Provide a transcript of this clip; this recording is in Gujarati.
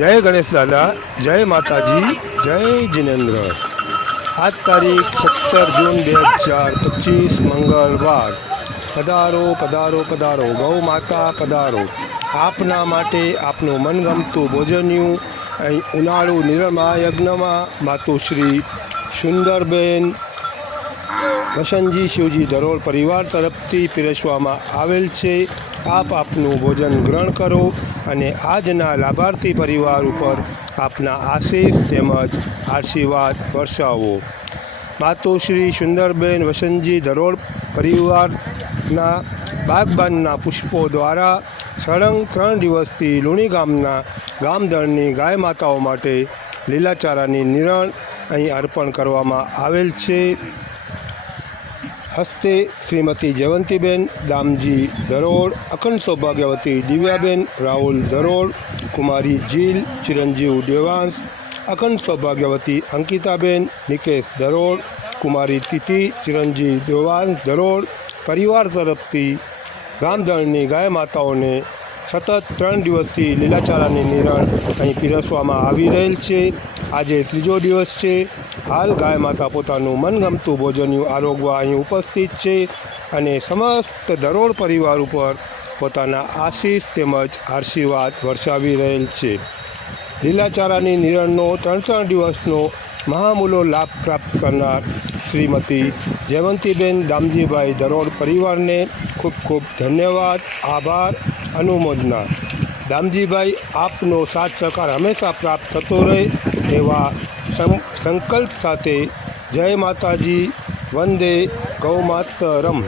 જય ગણેશ દાદા, જય માતાજી, જય જિનેન્દ્ર. આજ તારીખ સત્તર જૂન બે હજાર પચીસ, મંગળવાર. પધારો પધારો પધારો. ગૌ માતા, પધારો. આપના માટે આપનું મનગમતું ભોજન્યું. અહીં ઉનાળુ નિરમા યજ્ઞમાં માતુશ્રી સુંદરબેન વસંતજી શિવજી ધરોળ પરિવાર તરફથી પીરસવામાં આવેલ છે. આપ આપનું ભોજન ગ્રહણ કરો અને આજના લાભાર્થી પરિવાર ઉપર આપના આશીષ તેમજ આશીર્વાદ વર્ષાવો. માતુશ્રી સુંદરબેન વસંતજી ધરોળ પરિવારના બાગબાનના પુષ્પો દ્વારા સળંગ ત્રણ દિવસથી લુણી ગામના ગામદળની ગાય માતાઓ માટે લીલાચારાની નિરણ અહીં અર્પણ કરવામાં આવેલ છે. હસ્તે શ્રીમતી જયવંતીબેન દામજી ધરોડ અખંડ સૌભાગ્યવતી દિવ્યાબેન રાહુલ ધરોડ કુમારી જીલ ચિરંજીવ દેવાંશ, અખંડ સૌભાગ્યવતી અંકિતાબેન નિકેશ ધરોડ કુમારી તિથિ ચિરંજીવ દેવાંશ ધરોડ પરિવાર તરફથી ગામદળની ગાય માતાઓને સતત ત્રણ દિવસથી લીલાચારાની નિરણ અહીં પીરસવામાં આવી રહેલ છે. આજે ત્રીજો દિવસ છે. હાલ ગાય માતા પોતાનું મનગમતું ભોજનનું આરોગવા અહીં ઉપસ્થિત છે અને સમસ્ત દરોડ પરિવાર ઉપર પોતાના આશીષ તેમજ આશીર્વાદ વર્ષાવી રહેલ છે. લીલાચારાની નિરણનો ત્રણ ત્રણ દિવસનો મહામૂલો લાભ પ્રાપ્ત કરનાર શ્રીમતી જયવંતીબેન દામજીભાઈ દરોડ પરિવારને ખૂબ ખૂબ ધન્યવાદ, આભાર. અનુમોદના. દામજીભાઈ, આપનો સાથ સહકાર હંમેશા પ્રાપ્ત થતો રહે એવા સંકલ્પ સાથે જય માતાજી, વંદે ગૌ માતરમ